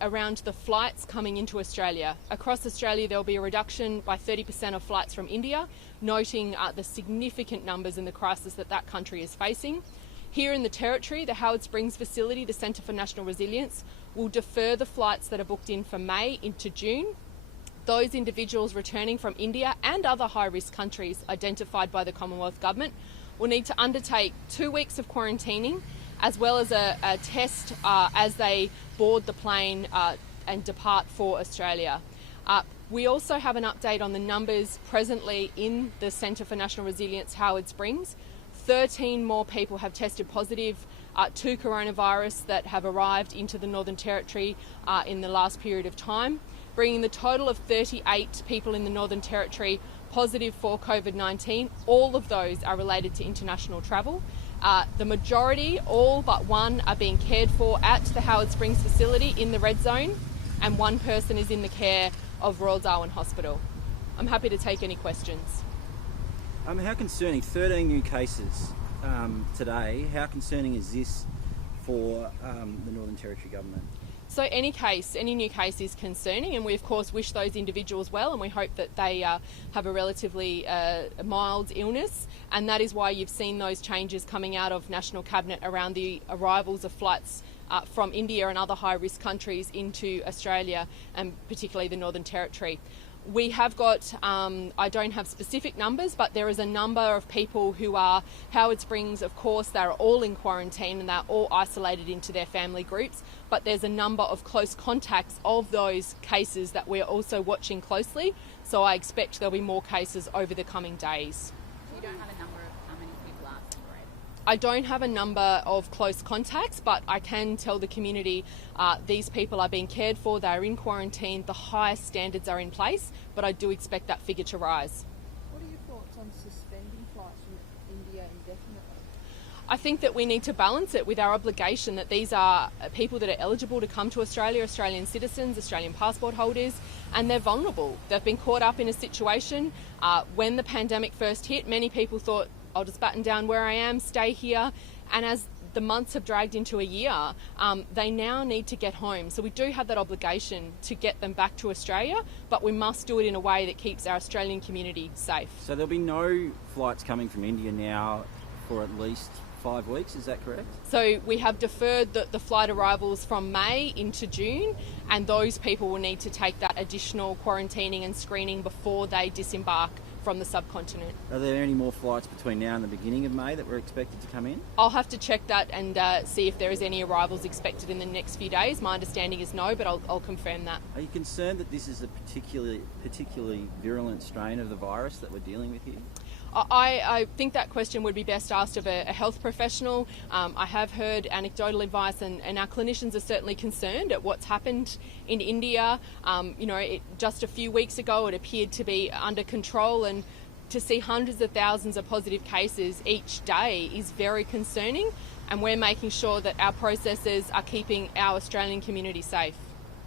around the flights coming into Australia. Across Australia, there'll be a reduction by 30% of flights from India, noting the significant numbers in the crisis that that country is facing. Here in the Territory, the Howard Springs facility, the Centre for National Resilience, will defer the flights that are booked in for May into June. Those individuals returning from India and other high-risk countries identified by the Commonwealth Government will need to undertake 2 weeks of quarantining, as well as a test as they board the plane and depart for Australia. We also have an update on the numbers presently in the Centre for National Resilience, Howard Springs. 13 more people have tested positive to coronavirus that have arrived into the Northern Territory in the last period of time, bringing the total of 38 people in the Northern Territory positive for COVID-19. All of those are related to international travel. The majority, all but one, are being cared for at the Howard Springs facility in the red zone, and one person is in the care of Royal Darwin Hospital. I'm happy to take any questions. How concerning, 13 new cases today, how concerning is this for the Northern Territory Government? So any new case is concerning, and we of course wish those individuals well, and we hope that they have a relatively mild illness, and that is why you've seen those changes coming out of National Cabinet around the arrivals of flights from India and other high-risk countries into Australia, and particularly the Northern Territory. We have got, I don't have specific numbers, but there is a number of people who are Howard Springs, of course, they're all in quarantine and they're all isolated into their family groups, but there's a number of close contacts of those cases that we're also watching closely, so I expect there'll be more cases over the coming days. You don't have a number of how many people are separated? I don't have a number of close contacts, but I can tell the community these people are being cared for, they're in quarantine, the highest standards are in place, but I do expect that figure to rise. What are your thoughts on suspending flights from India indefinitely? I think that we need to balance it with our obligation that these are people that are eligible to come to Australia, Australian citizens, Australian passport holders, and they're vulnerable. They've been caught up in a situation when the pandemic first hit. Many people thought, I'll just batten down where I am, stay here, and as the months have dragged into a year, they now need to get home. So we do have that obligation to get them back to Australia, but we must do it in a way that keeps our Australian community safe. So there'll be no flights coming from India now for at least 5 weeks, is that correct? So we have deferred the flight arrivals from May into June, and those people will need to take that additional quarantining and screening before they disembark from the subcontinent. Are there any more flights between now and the beginning of May that were expected to come in? I'll have to check that and see if there is any arrivals expected in the next few days. My understanding is no, but I'll confirm that. Are you concerned that this is a particularly virulent strain of the virus that we're dealing with here? I think that question would be best asked of a health professional. I have heard anecdotal advice, and our clinicians are certainly concerned at what's happened in India. Just a few weeks ago it appeared to be under control, and to see hundreds of thousands of positive cases each day is very concerning, and we're making sure that our processes are keeping our Australian community safe.